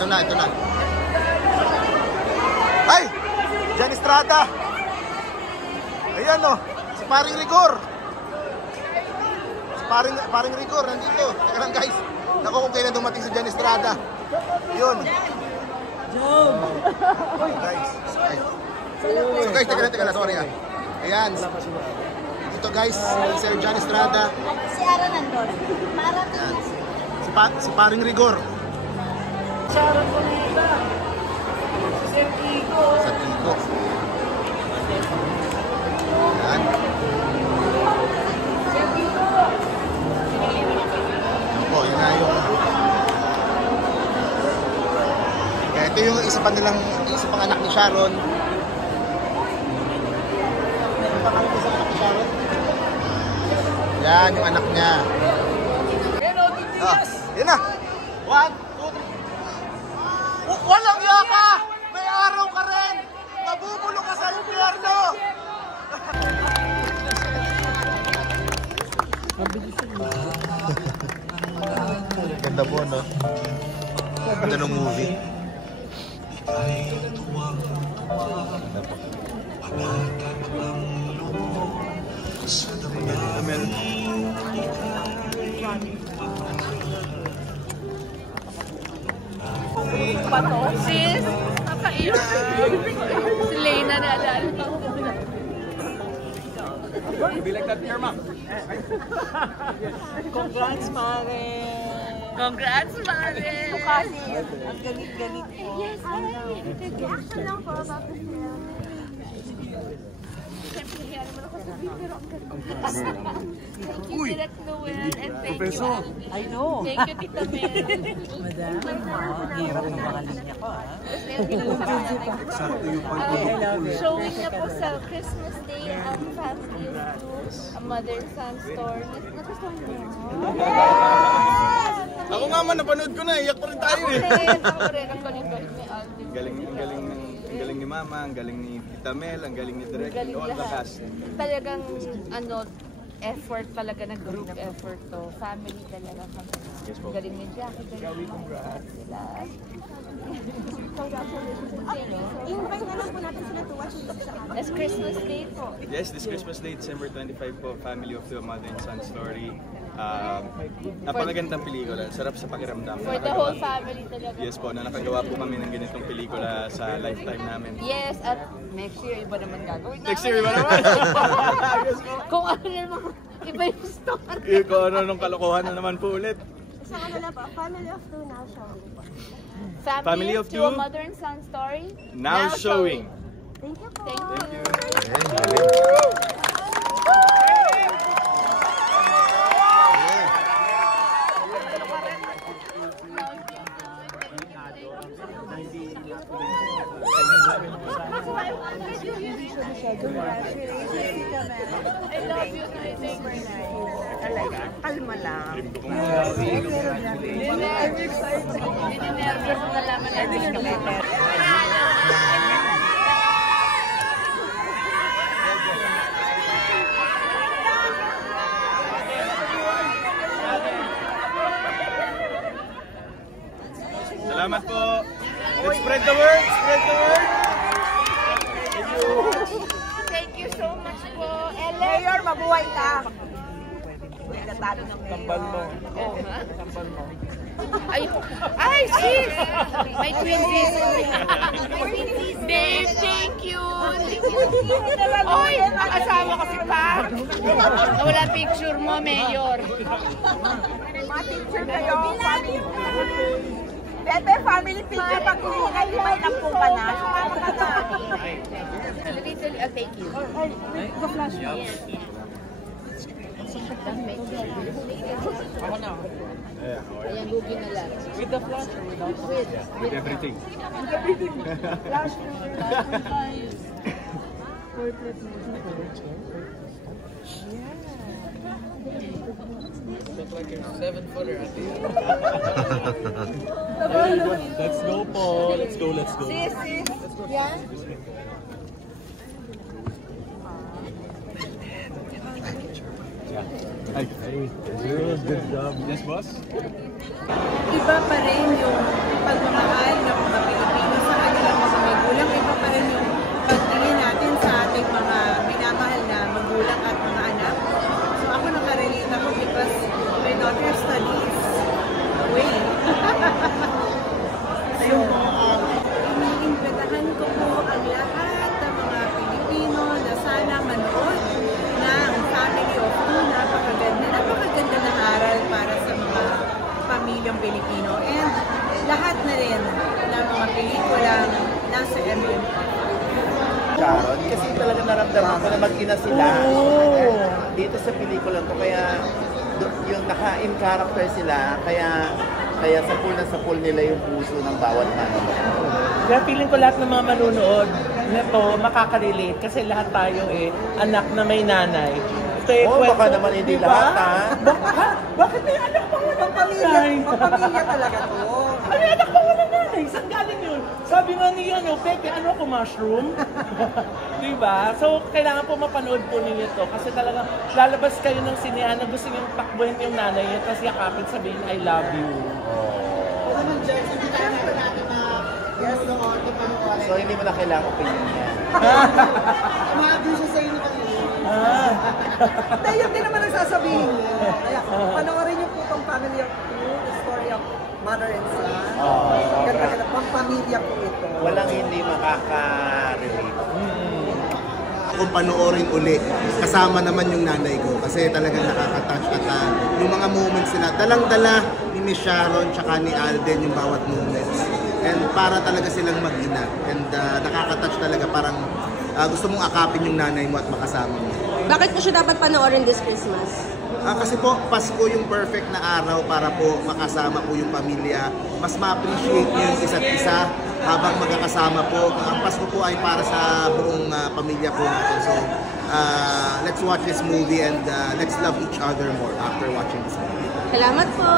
Ito na, ito na. Ay! Jan Estrada! Ayan o, si Paring Rigor. Si Paring Rigor, nandito. Teka lang guys. Naku kung kailan dumating si Jan Estrada. Yun. Guys. So guys, teka lang, sorry ah. Ayan. Ito guys, si Sir Jan Estrada. Si Ara nandun. Si Paring Rigor. Sharon Bonita. Sir Kiko. Sa Kiko. Ayan. Sir Kiko. Yan po, yun na yung... Kaya ito yung isa pang anak ni Sharon. Ano pa kami sa anak ni Sharon? Yan, yung anak niya. Ah, yun na. 1, 2, 3. Walang yaka! May araw ka rin! Mabubulong ka sa impyerno! Ganda po, no? Ganda ng movie. Ganda po. Sis, nakaiyak. Si Lena naalala. You be like that, your mom. Congrats, Mare. Congrats, Mare. Kasi, ang galit-galit po. Yes, reaction lang po about the film. Siyempre, kaya naman ako sabihin, pero ang ganda. Thank you, Direk Noel, and thank you, Alvin. I know. Thank you, Tita Mel. Madam, hirap ng mga linya ko, ha? Showing na po sa Christmas Day ang Family of Two, a mother and son story. Nagustuhan niyo? Ako nga man, napanood ko na. Iyak pa rin tayo eh. Ako rin. Ang galing-galing ni Alvin. Ang galing ni Mama, ang galing ni Tita Mel, ang galing ni Direk, Galing all the lahat. cast. Talagang effort talaga na group effort to. Family talaga kami. Yes po. Galing ni Jackie, galing ni Mike sila. Invite na lang po natin sila to watch sa amin. It's Christmas Day po. Yes, this Christmas Day, December 25 po, Family of Two, a Mother and Son Story. Napakagandang pelikula, sarap sa pakiramdam. For the whole family talaga. Yes po, na nakagawa po kami ng ganitong pelikula sa lifetime namin. Yes, at next year iba naman gagawin namin. Next year, iba naman! Kung ano naman, iba yung story. Kung ano nung kalokohan na naman po ulit. Sa kanila po, Family of Two now showing po. Family of Two, a mother and son story. Now showing. Thank you po. Thank you. I love you, Nay. Thank you. Kalma lang. Ninenervous na laman natin yung letter. Salamat po! Let's spread the word! Spread the word! Thank you so much po. Mayor, mabuhay ka. Natalo ng mayor. Tambal mo. Oo nga. Ay, sis! May twin sister. Babe, thank you. Oy, asawa ko si Pam. Wala picture mo, Mayor. Ma-picture kayo. Bebe, family picture pag kumingan, may nampung ka na. Thank you. The flash mo. Ako na. Ayan, gugi na lang. With the flash or without the flash? With everything. Flash mo. Portrait mo. Look like you're 7-footer at the end. Let's go, Paul. Let's go, let's go. Sis. Yan. Ay, good job. Yes, boss? Iba pa rin yung pagmamahal si Emily. Sharon, kasi talaga naramdaman ko na mag-ina sila. Dito sa pelikula to, kaya yung naka-in character sila, kaya sa pool nila yung puso ng bawat manonood. Kaya feeling ko lahat ng mga manunood nito makaka-relate kasi lahat tayo anak na may nanay. Ito Baka naman hindi lahat, ha? Bakit may anak pa walang nanay? Pamilya talaga to. Ay, anak pa walang nanay? Saan galing yun? Sabi nga niya, Pepe, ano ako, mushroom? Diba? So, kailangan po mapanood po ninyo to kasi talagang lalabas kayo ng sinehan na gusto niyong takbuhin yung nanay niya tapos yakapin sabihin, I love you. So, hindi mo na kailangan opinion niya. Hindi, yun din naman ang sasabihin niya. Kaya, panoorin niyo po itong Family of Two, the story of mother and son. Ganda-ganda, pang-pamilya po ito. Walang hindi makaka-relate. Kung panoorin uli, kasama naman yung nanay ko kasi talagang nakaka-touch at yung mga moments nila, dalang-dala ni Miss Sharon tsaka ni Alden yung bawat moments. And para talaga silang mag-ina. And nakaka-touch talaga, parang gusto mong akapin yung nanay mo at makasama mo. Bakit po siya dapat panoorin this Christmas? Kasi po, Pasko yung perfect na araw para po makasama po yung pamilya. Mas ma-appreciate nyo yung isa't isa habang magkakasama po. Ang Pasko po ay para sa buong pamilya po natin. So, let's watch this movie and let's love each other more after watching this movie. Salamat po!